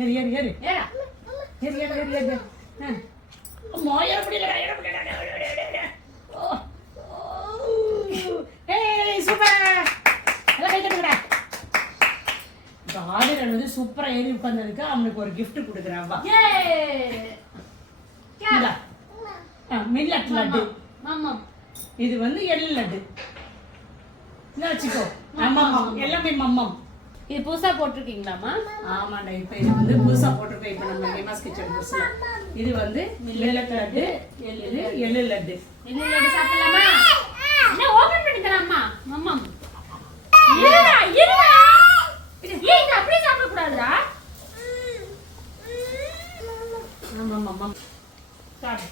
ஏறு ஏறு ஏறு. ஏறு. அம்மா. ஏய் சூப்பர். எல்லாம் கை தட்டுங்கடா. இப்போ ஆதிரன் வந்து சூப்பரா ஏறி உட்கார்ந்ததுக்கு அவனுக்கு ஒரு gift கொடுக்குறேன் வா. மில்லட் லட்டு மாமம் இது வந்து எள்ளு லட்டு. என்ன வச்சுக்கோ. ஆமாம் எல்லாமே மம்மம் இது புதுசா போட்டிருக்கீங்களாமா ஆமாண்டா இப்போ இது வந்து புதுசா போட்டிருக்கோம். இப்போ நம்ம ஹேமாஸ் கிச்சன் புதுசுல இது வந்து மில்லட் லட்டு இது எள்ளு லட்டு இல்லை இல்லை சாப்பிடலாமா? என்ன ஓபன் பண்ணி தராம்மா. மம்மம் இருடா இருடா. ஏய் இது அப்படியே சாப்பிட கூடாதுடா ஆமாம் மம்மம் சாப்பிடு.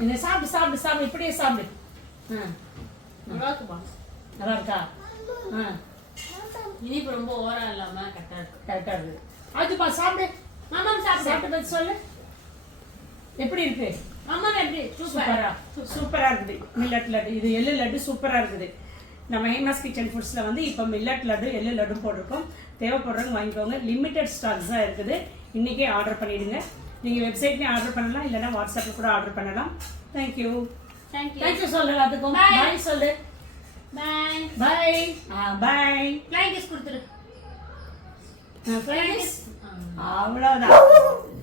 இந்த சாப்பிடு சாப்பிடு சாப்பிடு. இப்படியே சாப்பிடு. ஆ. நல்லா இருக்குமா? நல்லா இருக்கா? ஆ. இனிப்பு ரொம்ப ஓரா இல்லாம கரெக்டா இருக்கு. கரெக்டாக இருக்குது அதுப்பா சாப்பிடு சாப்பிடு. சாப்பிட்டு பார்த்து சொல்லு. எப்படி இருக்கு? மாமம் எப்படி? சூப்பர். சூப்பரா. இருக்குது. மில்லட் லட்டு. இது எள்ளு லட்டு சூப்பரா இருக்குது. நம்ம ஹேமாஸ் கிச்சன் ஃபுட்ஸ்ல வந்து இப்போ மில்லட் லட்டு எள்ளு லட்டு போட்டிருக்கோம். தேவைப்படுறவங்க வாங்கிக்கோங்க. லிமிட்டட் ஸ்டாக்ஸ் தான் இருக்குது. இன்னைக்கே ஆர்டர் பண்ணிடுங்க. நீங்க வெப்சைட்லயும் ஆர்டர் பண்ணலாம். இல்லைன்னா வாட்ஸ்அப்ல கூட ஆர்டர் பண்ணலாம். Thank you thank you thank you சொல்லு Bye. பாய் சொல்லு. Bye bye bye flying kiss கொடுத்துரு ஃப்ரெண்ட்ஸ் அவ்வளோதான்